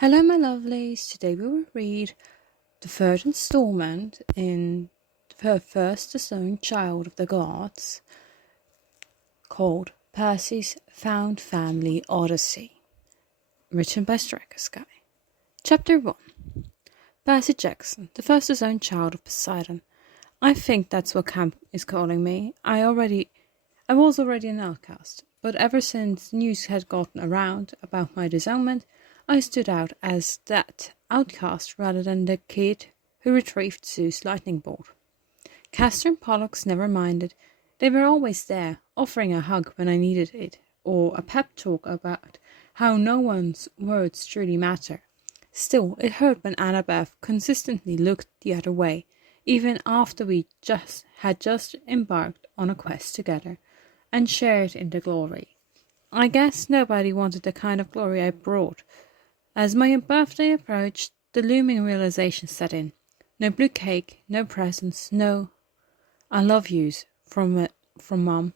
Hello, my lovelies. Today we will read the third installment in her first disowned child of the gods, called Percy's Found Family Odyssey, written by Striker Sky. Chapter 1. Percy Jackson, the first disowned child of Poseidon. I think that's what camp is calling me. I was already an outcast, but ever since news had gotten around about my disownment, I stood out as that outcast rather than the kid who retrieved Zeus' lightning bolt. Castor and Pollux never minded. They were always there, offering a hug when I needed it, or a pep talk about how no one's words truly matter. Still, it hurt when Annabeth consistently looked the other way, even after we had just embarked on a quest together and shared in the glory. I guess nobody wanted the kind of glory I brought. As my birthday approached, the looming realization set in. No blue cake, no presents, no I love yous from Mom.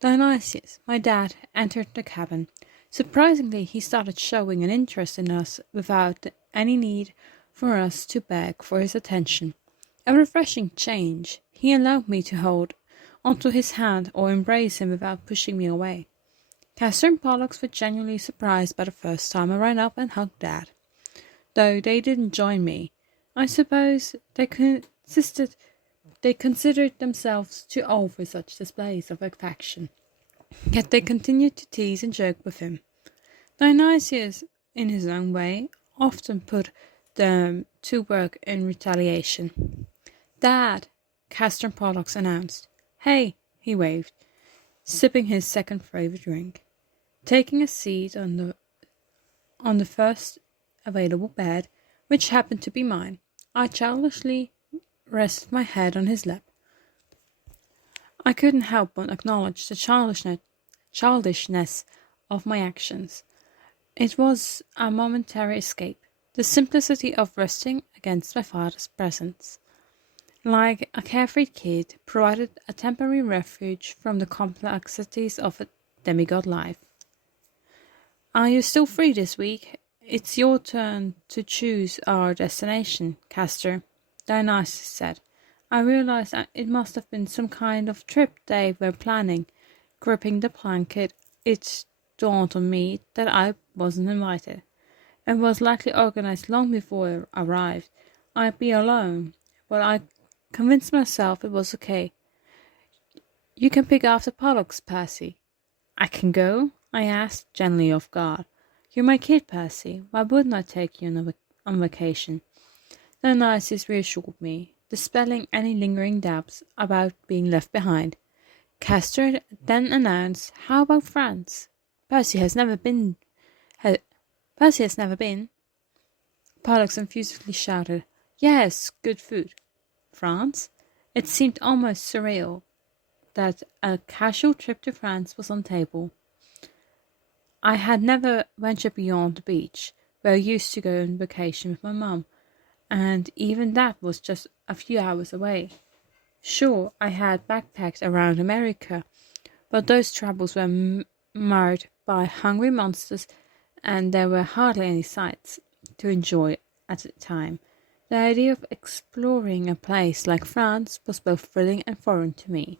Dionysius, my dad, entered the cabin. Surprisingly, he started showing an interest in us without any need for us to beg for his attention. A refreshing change. He allowed me to hold onto his hand or embrace him without pushing me away. Castor and Pollux were genuinely surprised by the first time I ran up and hugged Dad. Though they didn't join me, I suppose they considered themselves too old for such displays of affection. Yet they continued to tease and joke with him. Dionysius, in his own way, often put them to work in retaliation. Dad, Castor and Pollux announced. Hey, he waved, sipping his second favorite drink. Taking a seat on the first available bed, which happened to be mine, I childishly rested my head on his lap. I couldn't help but acknowledge the childishness of my actions. It was a momentary escape, the simplicity of resting against my father's presence. Like a carefree kid, provided a temporary refuge from the complexities of a demi-god life. Are you still free this week? It's your turn to choose our destination, Castor, Dionysus said. I realized it must have been some kind of trip they were planning. Gripping the blanket, it dawned on me that I wasn't invited. It was likely organized long before I arrived. I'd be alone, but I convinced myself it was okay. You can pick after Pollux, Percy. I can go? I asked, gently off guard. You're my kid, Percy. Why wouldn't I take you on vacation? Dionysus reassured me, dispelling any lingering doubts about being left behind. Castor then announced, How about France? Percy has never been. Pollux confusedly shouted, Yes, good food. France? It seemed almost surreal that a casual trip to France was on table. I had never ventured beyond the beach, where I used to go on vacation with my mum, and even that was just a few hours away. Sure, I had backpacked around America, but those travels were marred by hungry monsters, and there were hardly any sights to enjoy at the time. The idea of exploring a place like France was both thrilling and foreign to me.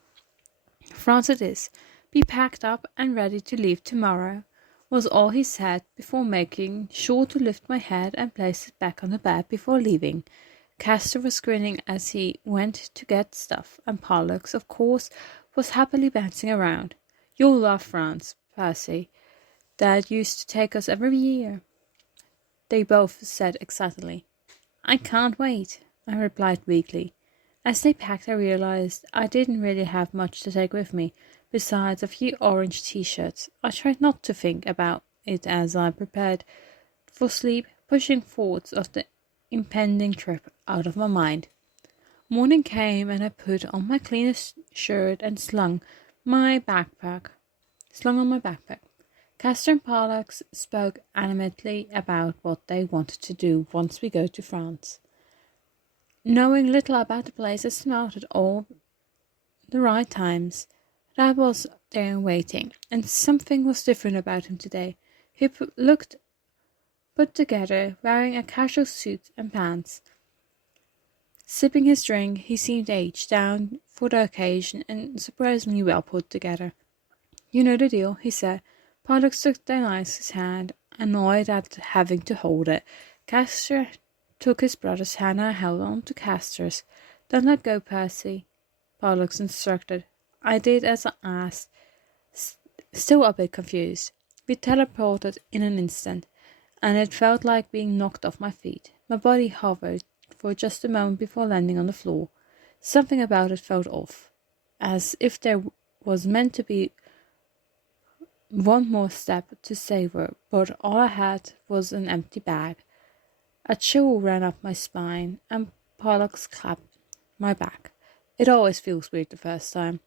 France it is. Be packed up and ready to leave tomorrow, was all he said before making sure to lift my head and place it back on the bed before leaving. Castor was grinning as he went to get stuff, and Pollux, of course, was happily bouncing around. You'll love France, Percy. Dad used to take us every year, they both said excitedly. I can't wait, I replied weakly. As they packed, I realized I didn't really have much to take with me, besides a few orange t-shirts. I tried not to think about it as I prepared for sleep, pushing thoughts of the impending trip out of my mind. Morning came and I put on my cleanest shirt and slung on my backpack. Castor and Pollux spoke animatedly about what they wanted to do once we go to France. Knowing little about the place, I smiled at all the right times. Dad was there waiting, and something was different about him today. He looked put together, wearing a casual suit and pants. Sipping his drink, he seemed aged down for the occasion and surprisingly well put together. "You know the deal," he said. Pollux took Dionysus' hand, annoyed at having to hold it. Castor took his brother's hand and held on to Castor's. "Don't let go, Percy," Pollux instructed. I did as I asked, still a bit confused. We teleported in an instant, and it felt like being knocked off my feet. My body hovered for just a moment before landing on the floor. Something about it felt off, as if there was meant to be one more step to savor, but all I had was an empty bag. A chill ran up my spine, and Pollux clapped my back. It always feels weird the first time.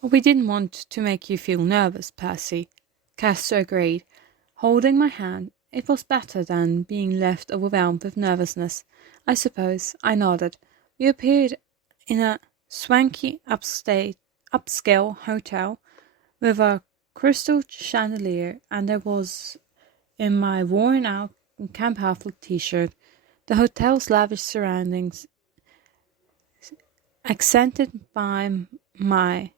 "We didn't want to make you feel nervous, Percy," Castor agreed, holding my hand. It was better than being left overwhelmed with nervousness, I suppose. I nodded. We appeared in a swanky upscale hotel with a crystal chandelier, and there was in my worn-out Camp Halflet t-shirt. The hotel's lavish surroundings, accented by my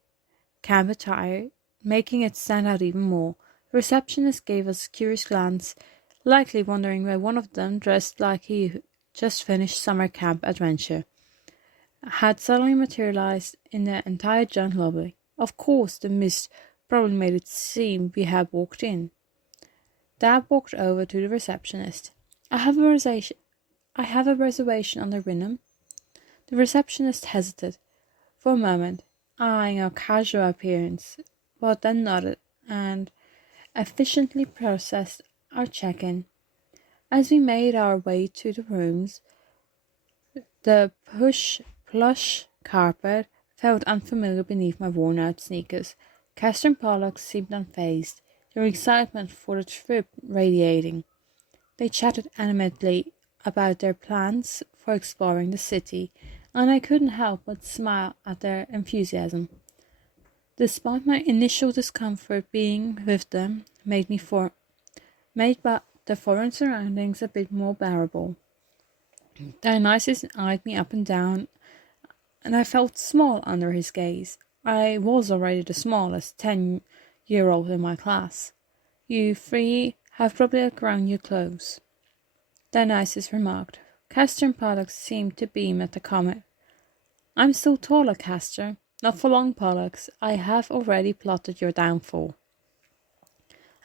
camp attire, making it stand out even more. The receptionist gave us a curious glance, likely wondering why one of them, dressed like he just finished summer camp adventure, had suddenly materialized in the entire giant lobby. Of course, the mist probably made it seem we had walked in. Dad walked over to the receptionist. I have a reservation on the Vinum." The receptionist hesitated for a moment, eyeing our casual appearance, but then nodded and efficiently processed our check-in. As we made our way to the rooms, the plush carpet felt unfamiliar beneath my worn-out sneakers. Castor and Pollux seemed unfazed, their excitement for the trip radiating. They chatted animatedly about their plans for exploring the city, and I couldn't help but smile at their enthusiasm. Despite my initial discomfort, being with them made the foreign surroundings a bit more bearable. Dionysus eyed me up and down, and I felt small under his gaze. I was already the smallest 10-year-old in my class. "You three have probably outgrown your clothes," Dionysus remarked. Castor and Pollux seemed to beam at the comment. "I'm still taller, Castor. Not for long, Pollux. I have already plotted your downfall."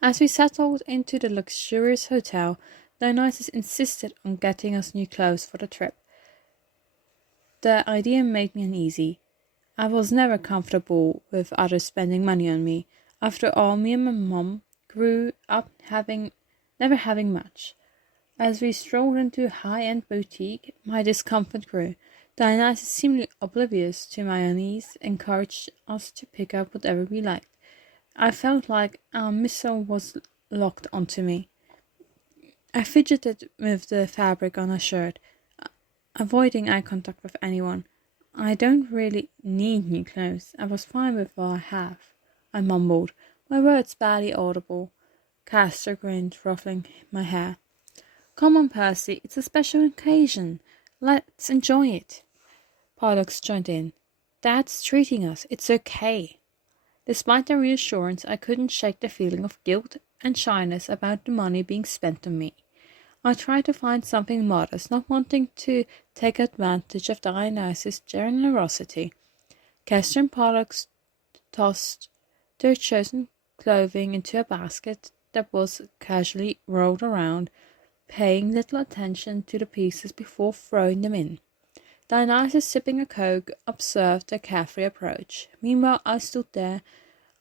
As we settled into the luxurious hotel, Dionysus insisted on getting us new clothes for the trip. The idea made me uneasy. I was never comfortable with others spending money on me. After all, me and my mom grew up never having much. As we strolled into a high-end boutique, my discomfort grew. Dionysus, seemingly oblivious to my unease, encouraged us to pick up whatever we liked. I felt like our missile was locked onto me. I fidgeted with the fabric on her shirt, avoiding eye contact with anyone. "I don't really need new clothes. I was fine with what I have," I mumbled, my words barely audible. Castor grinned, ruffling my hair. "Come on, Percy, it's a special occasion. Let's enjoy it." Pollux joined in. "Dad's treating us. It's okay." Despite the reassurance, I couldn't shake the feeling of guilt and shyness about the money being spent on me. I tried to find something modest, not wanting to take advantage of Dionysus' generosity. Castor and Pollux tossed their chosen clothing into a basket that was casually rolled around, paying little attention to the pieces before throwing them in. Dionysus, sipping a Coke, observed their carefree approach. Meanwhile, I stood there,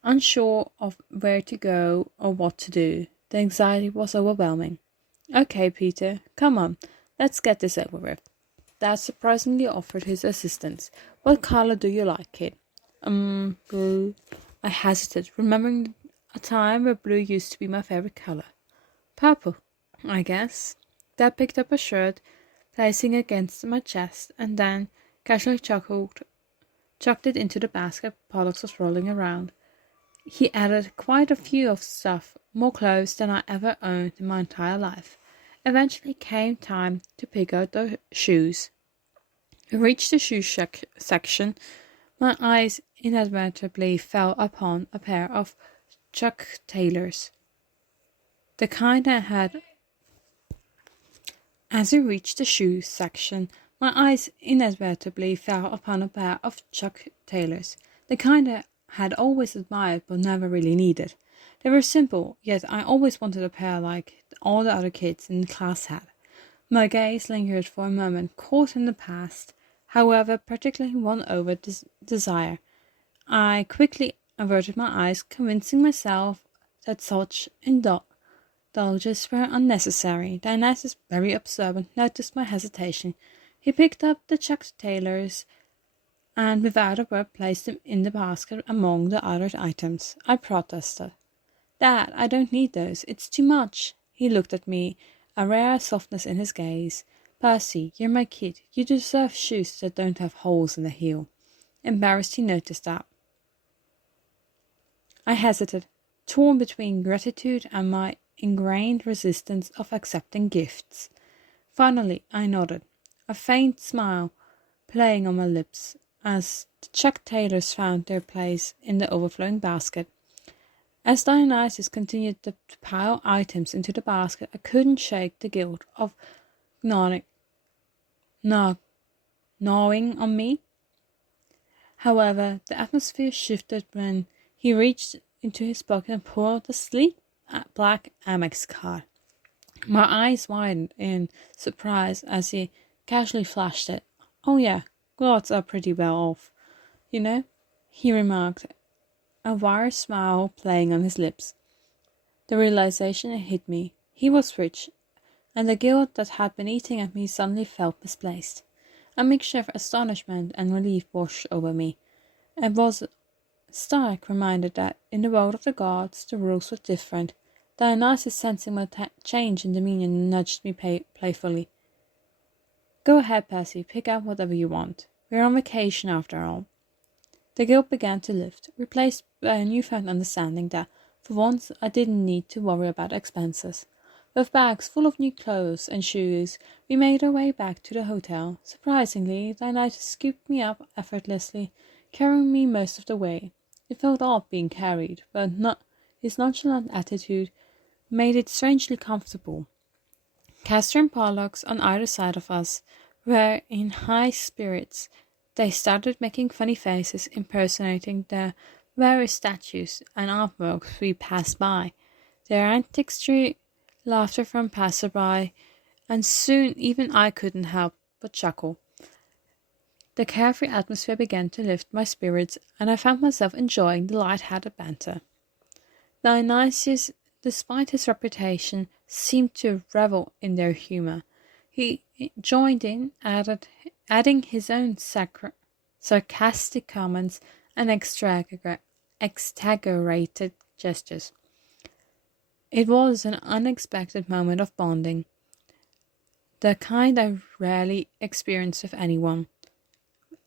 unsure of where to go or what to do. The anxiety was overwhelming. "Okay, Peter, come on, let's get this over with." Dad surprisingly offered his assistance. "What color do you like, kid?" Blue." I hesitated, remembering a time where blue used to be my favorite color. "Purple, I guess." Dad picked up a shirt, placing it against my chest, and then casually chucked it into the basket Pollux was rolling around. He added quite a few of stuff, more clothes than I ever owned in my entire life. Eventually came time to pick out the shoes. We reached the shoe section. My eyes inadvertently fell upon a pair of Chuck Taylors. The kind I had. As we reached the shoe section, my eyes inadvertently fell upon a pair of Chuck Taylors, the kind I had always admired but never really needed. They were simple, yet I always wanted a pair like all the other kids in the class had. My gaze lingered for a moment, caught in the past, however, particularly won over desire. I quickly averted my eyes, convincing myself that such indulgences were unnecessary. Dionysus, very observant, noticed my hesitation. He picked up the Chuck Taylors and without a word placed them in the basket among the other items. I protested. "Dad, I don't need those. It's too much." He looked at me, a rare softness in his gaze. "Percy, you're my kid. You deserve shoes that don't have holes in the heel." Embarrassed, he noticed that. I hesitated, torn between gratitude and my ingrained resistance of accepting gifts. Finally, I nodded, a faint smile playing on my lips, as the Chuck Taylors found their place in the overflowing basket. As Dionysus continued to pile items into the basket, I couldn't shake the guilt of gnawing on me. However, the atmosphere shifted when he reached into his pocket and pulled out a sleek black Amex card. My eyes widened in surprise as he casually flashed it. "Oh yeah, gods are pretty well off, you know," he remarked, a wry smile playing on his lips. The realization hit me. He was rich, and the guilt that had been eating at me suddenly felt misplaced. A mixture of astonishment and relief washed over me. It was a stark reminder that in the world of the gods the rules were different. Dionysus, sensing my change in demeanor, nudged me playfully. "Go ahead, Percy, pick out whatever you want. We're on vacation after all." The guilt began to lift, replaced by a newfound understanding that, for once, I didn't need to worry about expenses. With bags full of new clothes and shoes, we made our way back to the hotel. Surprisingly, Dionysus scooped me up effortlessly, carrying me most of the way. It felt odd being carried, but his nonchalant attitude made it strangely comfortable. Castor and Pollux, on either side of us, were in high spirits. They started making funny faces, impersonating the various statues and artworks we passed by. Their antics drew laughter from passerby, and soon even I couldn't help but chuckle. The carefree atmosphere began to lift my spirits, and I found myself enjoying the light-hearted banter. Dionysius, despite his reputation, seemed to revel in their humor. He joined in, adding his own sarcastic comments and exaggerated gestures. It was an unexpected moment of bonding, the kind I rarely experienced with anyone.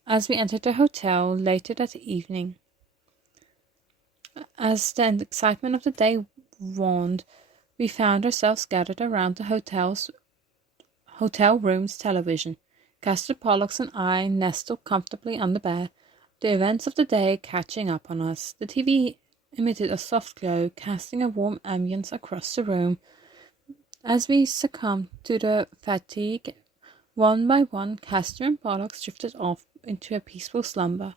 As we entered the hotel later that evening, as the excitement of the day waned, we found ourselves gathered around the hotel room's television. Castor, Pollux, and I nestled comfortably on the bed, the events of the day catching up on us. The TV emitted a soft glow, casting a warm ambience across the room. As we succumbed to the fatigue, one by one, Castor and Pollux drifted off into a peaceful slumber.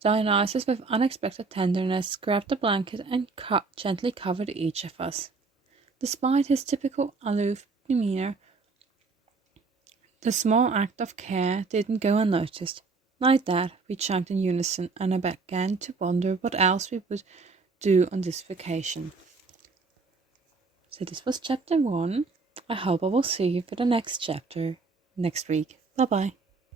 Dionysus, with unexpected tenderness, grabbed a blanket and gently covered each of us. Despite his typical aloof demeanor, the small act of care didn't go unnoticed. Like that, we chimed in unison, and I began to wonder what else we would do on this vacation. So this was chapter 1. I hope I will see you for the next chapter next week. Bye bye.